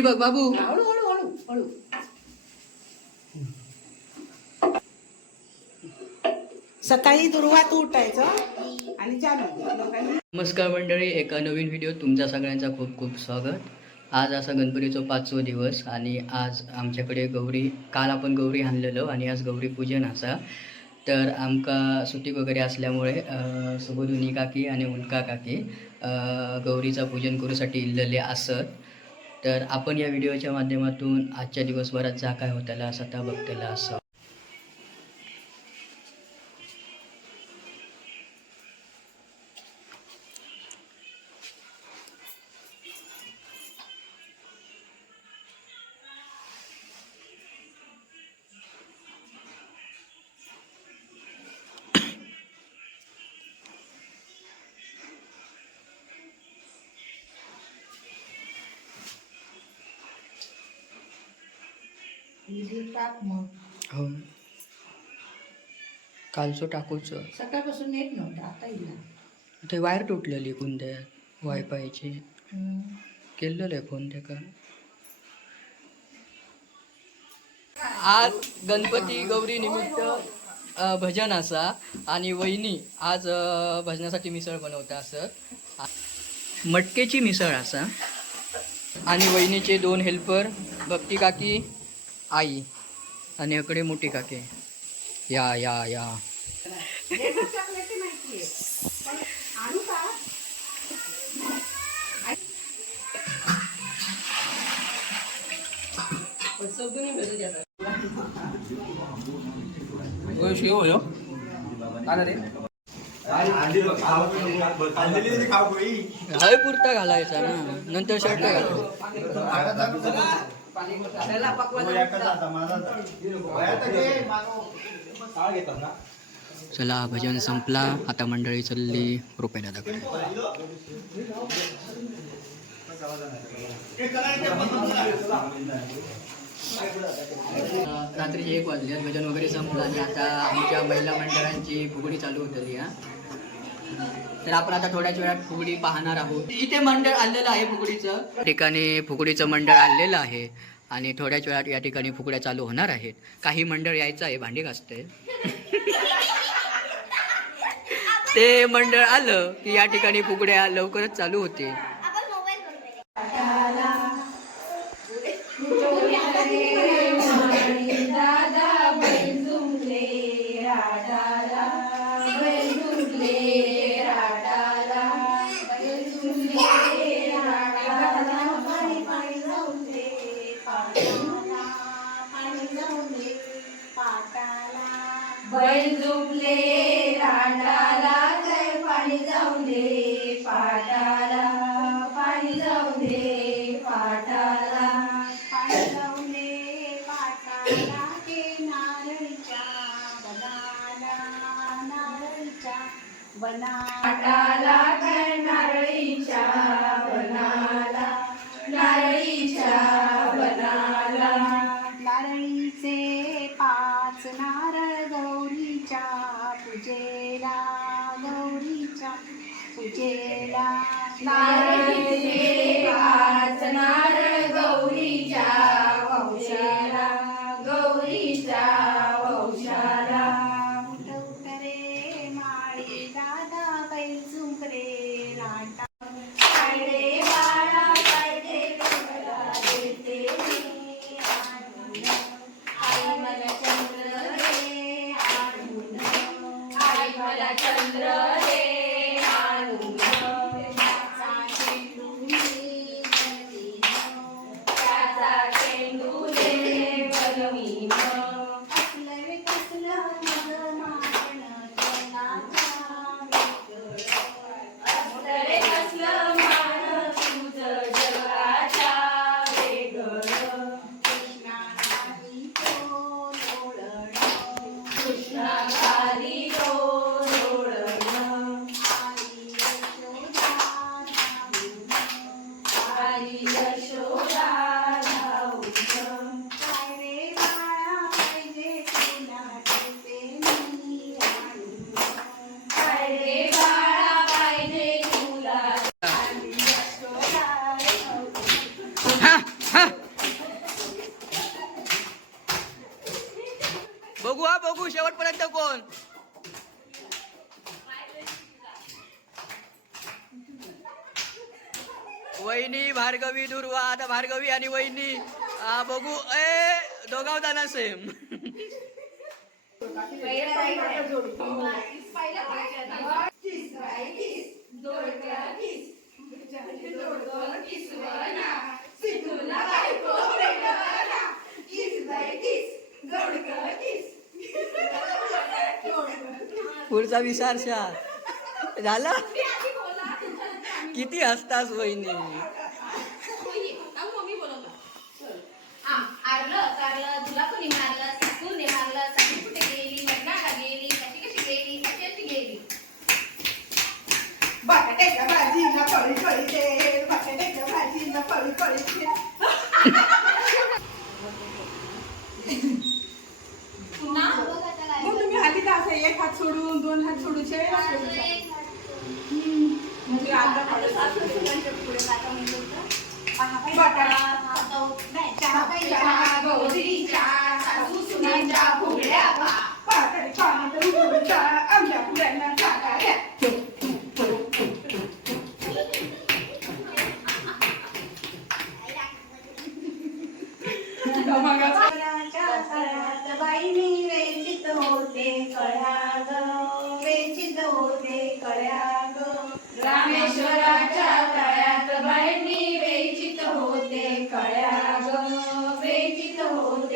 वरती बघ बाबू हळू हळू हळू हळू सकाळी दुर्वात उठायचं आणि चालू. नमस्कार मंडळी एका नवीन व्हिडिओ तुमच्या सगळ्यांचा खूप खूप स्वागत. आज असा गणपतीचा पाचवा दिवस आणि आज आमच्याकडे गौरी काल आपण गौरी आणलेलो आणि आज गौरी पूजन असा. तर आमका सुट्टी वगैरे असल्यामुळे सुबोधुनी काकी आणि उल्का काकी अ, गौरीचा पूजन करूसाठी इल्लेले असत तर आपण या व्हिडिओच्या माध्यमातून आजच्या दिवसभरात जा काय होताला असं आता बघतेला असं टाक मग. हो. कालचं टाकूचं. सकाळपासून नेट नव्हतं आता येईल ते वायर तुटलेली कोणत्या वायफायची. केलेलं आहे फोन ते का? आज गणपती गौरी निमित्त भजन असा आणि वहिनी आज भजनासाठी मिसळ बनवता असत मटकेची मिसळ असा. आणि वहिनीचे दोन हेल्पर भक्ती काकी आई आणि इकडे मोठी काकी. या या या. पुरता घालायचा ना नंतर शर्ट घालायचा. चला भजन संपला. आता मंडळी चालली. रुपयाला रात्रीचे एक वाजले. भजन वगैरे संपलं आणि आता आमच्या महिला मंडळांची फुगडी चालू होतली हा. तर आपण आता थोड्याच वेळात फुगडी पाहणार आहोत. इथे मंडळ आलेलं आहे फुगडीचं. ठिकाणी फुगडीचं मंडळ आलेलं आहे आणि थोड्याच वेळात या ठिकाणी फुगड्या चालू होणार आहेत. काही मंडळ यायचं आहे भांडी घासते. ते मंडळ आलं की या ठिकाणी फुगड्या लवकरच चालू होतील. बैल झुंपले रांडाला काय पाणी जाऊन दे. भार्गवी आता भार्गवी आणि वहिनी. बघू. ए दोघाव जाणार सेम पुढचा विचारशा झाला? किती हसतास वहिनी? मारलं कारलं तुला कोणी मारलं सासूने मारलं सासू कुठे गेली? लग्नाला गेली? कशी कशी गेली? कशी कशी गेली? बटाट्याच्या भाजीला फळी फळी दे बटाट्याच्या भाजीला फळी फळी दे. एक हात सोडून दोन हात सोडून म्हणजे आता पुढे बटाटा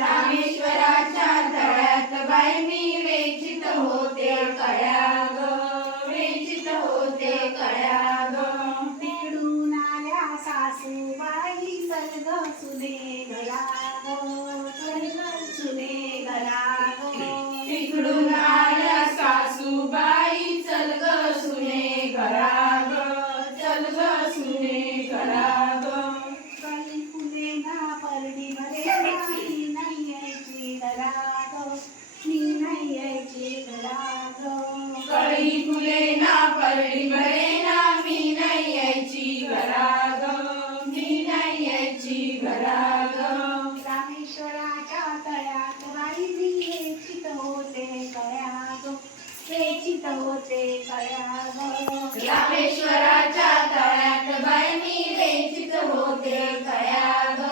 रामेश्वराच्या धड्यात बाय मी वेचित होते कळ्या रामेश्वराच्या तळ्यात बहिणी वेचित होते कया ग?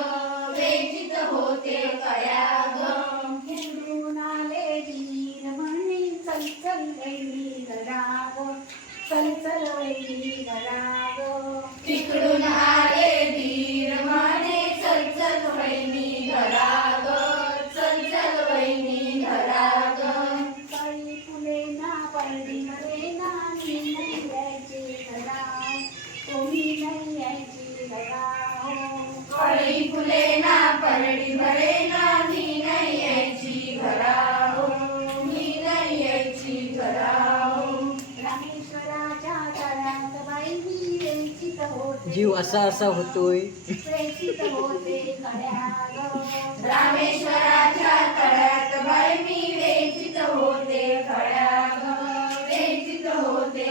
वेचित होते कया ग? हिंदू म्हणाले वीर म्हणी चल चल वैरी राव. चल चल वैरी राव. थांबले ना परडी भरे ना मी नाही यायची मी नाही यायची रामेश्वराच्या बाई होते. जीव असा असा होतोय. होते रामेश्वराच्या तळ्यात बाई मी वेचित होते होते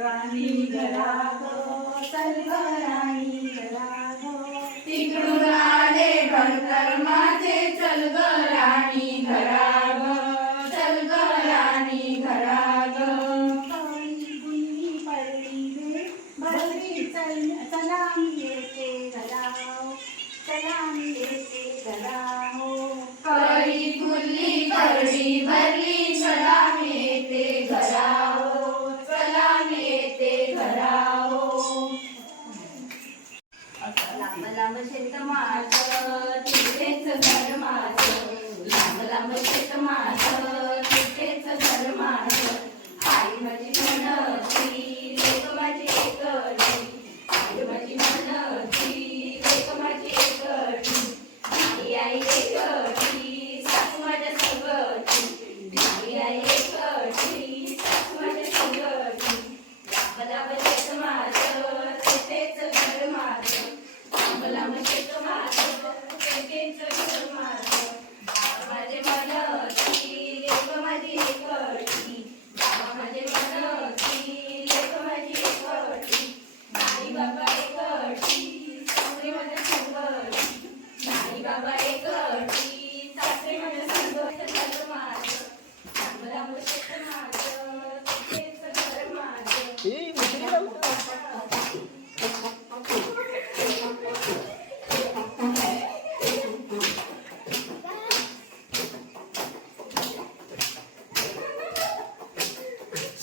राणी घरा गो राणी घरा गो माझे चल Yeah.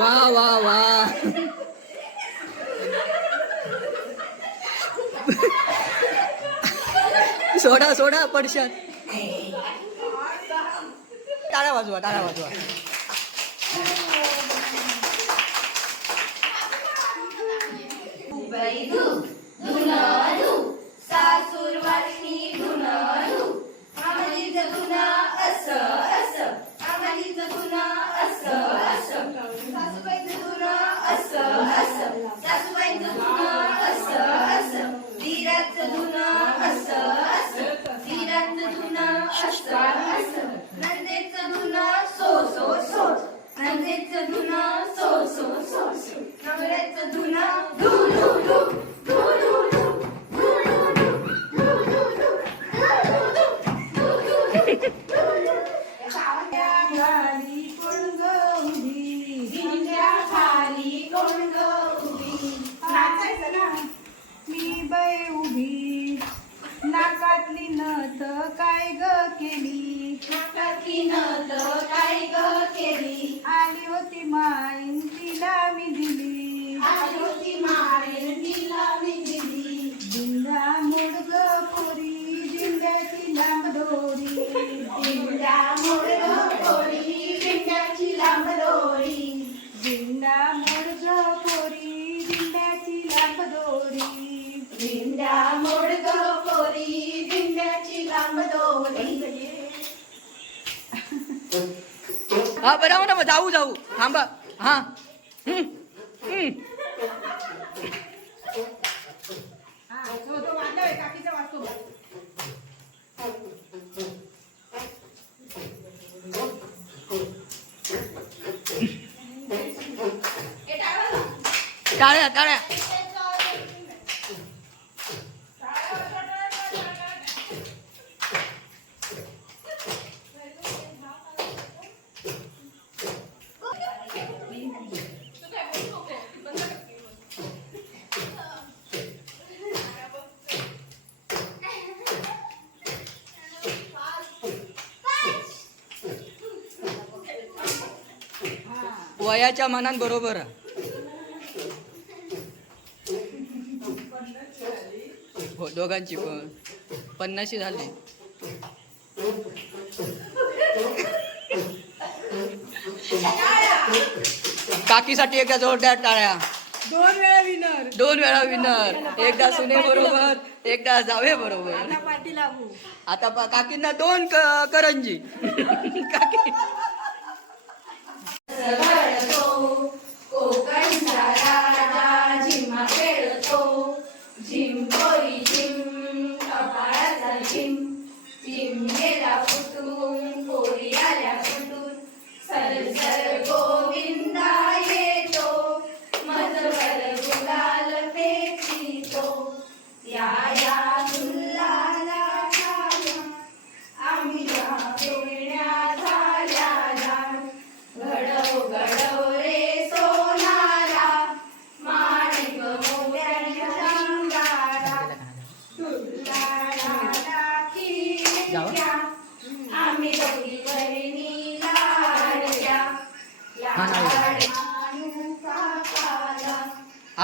वा वा वा. सोडा सोडा पडशात. टाळ्या वाजवा टाळ्या वाजवा. లేదు దులాదు. आली होती मा હા બનાવો ને જાવું જાવું. હા હા. હમ. હમ. ટાળ્યા ટાળ્યા वयाच्या मनान बरोबर हा. दोघांची पण. पन्नाशी झाली. काकीसाठी एकदा जोरदार टाळ्या. दोन वेळा विनर दोन वेळा विनर एकदा सुने बरोबर एकदा जावे बरोबर. आता काकींना दोन करंजी. काकी कोकणचा राजा झिम्मा खेळतो झिम कोरी झिम कपाळाचा झिम झिम गेला फुटून कोरी आल्या फुटून सर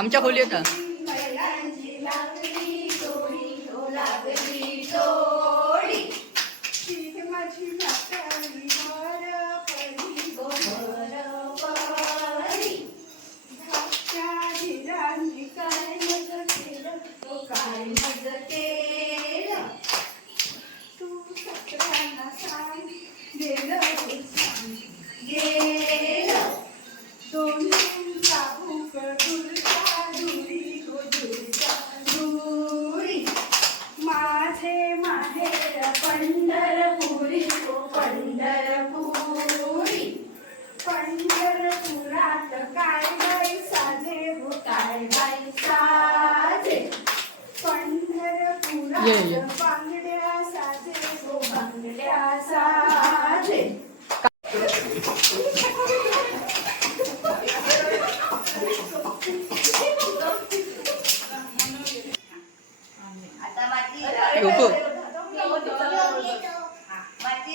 आमच्या खोली येतात बैलांची लागली जोडी हो लागली जोडी शीत माझी भाकरी वर पडी गो वर पडी धाकट्या धीरांनी काय मज केलं तो काय मज केलं तू सगळ्यांना सांग गेलं हो सांग गेलं दोन्हींचा भूक दुर्गा दुरी हो दुर्गा दुरी माझे माहेर पंढरपुरी हो पंढरपुरी पंढरपुरात काय बाई साजे हो काय बाई साजे ये, ये. पंढरपुरात बांगड्या साजे हो बांगड्या साजे आता माती लोक माती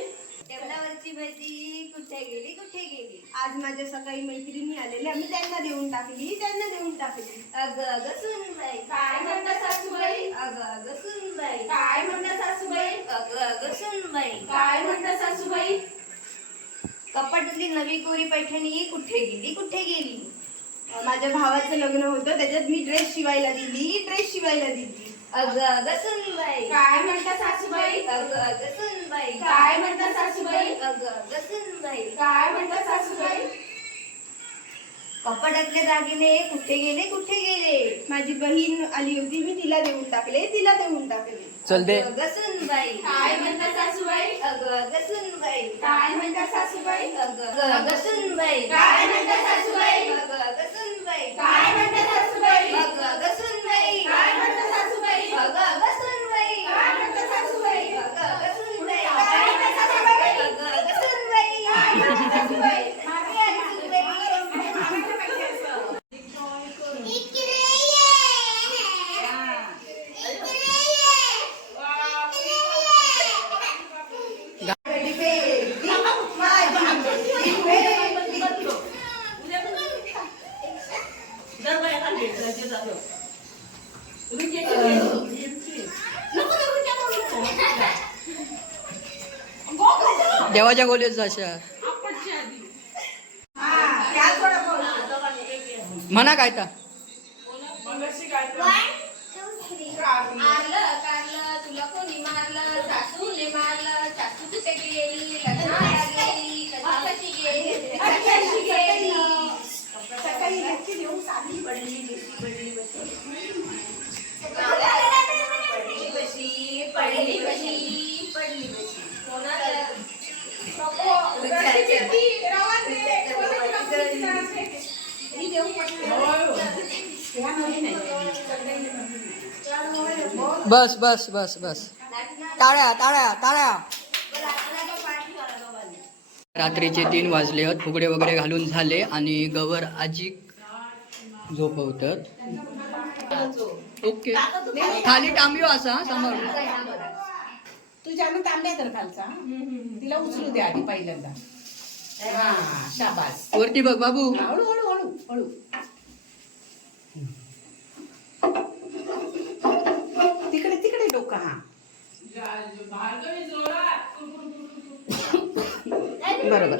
अगं? अगं? अगं टेबलावरची भाजी कुठे गेली? कुठे गेली? आज माझ्या सकाळी मैत्रिणी आलेल्या. मी त्यांना देऊन टाकली त्यांना देऊन टाकली. अगं गसूनबाई काय म्हणता सासूबाई? अगं गसूनबाई काय म्हणता सासूबाई? अगं गसूनबाई काय म्हणता सासूबाई? कपाटातली नवी कोरी पैठणी कुठे गेली? कुठे गेली? माझ्या भावाचं लग्न होतं त्याच्यात मी ड्रेस शिवायला दिली ड्रेस शिवायला दिली. अगं गसूनबाई काय म्हणता सासूबाई? अगं गसूनबाई काय म्हणता सासूबाई? अगं गसूनबाई काय म्हणता सासूबाई? कपाटातले दागिने कुठे गेले कुठे गेले? माझी बहीण आली होती मी तिला देऊन टाकले तिला देऊन टाकले. चल दे. अगं गसूनबाई काय म्हणता सासूबाई? अगं गसूनबाई काय म्हणता सासूबाई? अगं गसूनबाई काय म्हणता सासूबाई? अगं गसूनबाई काय म्हणता सासूबाई अगं गसूनबाई काय म्हणता सासूबाई अगं गसूनबाई काय म्हणता सासूबाई अगं गसूनबाई काय म्हणता सासूबाई? अगं गसूनबाई काय म्हणता सासूबाई? मागे आली सुनबाई. देवाच्या हा, थोडा बोला. म्हणा काय ता बस बस बस बस. टाळ्या टाळ्या टाळ्या. रात्रीचे तीन वाजले आहेत. फुगडे वगैरे घालून झाले आणि गवर आजी झोपवतात. ओके. खाली टांबियो असा सांभाळून तुझ्यानं तांब्या तर खालचा. तिला उचलू दे आधी पहिल्यांदा. हा शाबास. वरती बघ बाबू. हळू हळू हळू तिकडे तिकडे डोकं हा. बरोबर.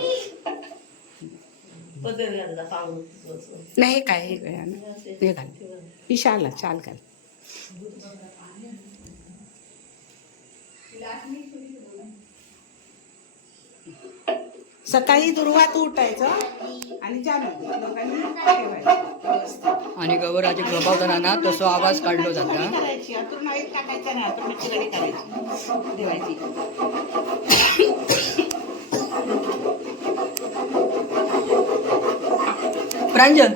नाही काय हे काय ना. हे घाल. ही शाल शाल घाल. सकाळी दुर्वात उठायचं आणि चालू लोकांनी ठेवायचं. व्यवस्थित. आणि गवर आजी झोपवताना ना तसं आवाज काढलो कढी जाता करायची. टाकायचं नाही. करायची. प्रांजल.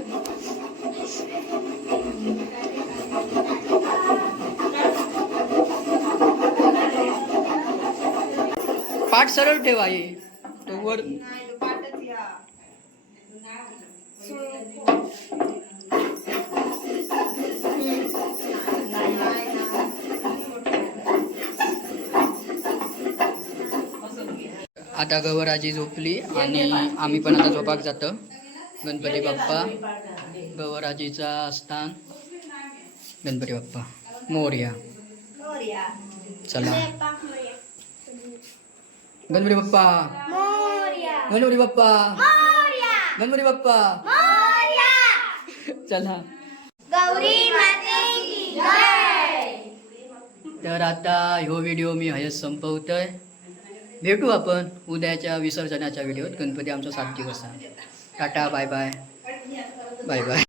पाठ सरळ ठेवा हे. तो वर आता गवर आजी झोपली आणि आम्ही पण आता झोपाक जातो. गणपती बाप्पा गवर आजीचा स्थान गणपती बाप्पा मोर्या. चला. गणपती बाप्पा. गणपती बाप्पा गणपती बाप्पा चला गौरी तर आता ह्यो व्हिडिओ मी हयच संपवतोय भेटू आपण उद्याच्या विसर्जनाच्या व्हिडिओत गणपती आमचा सात दिवस आहे टाटा बाय बाय बाय बाय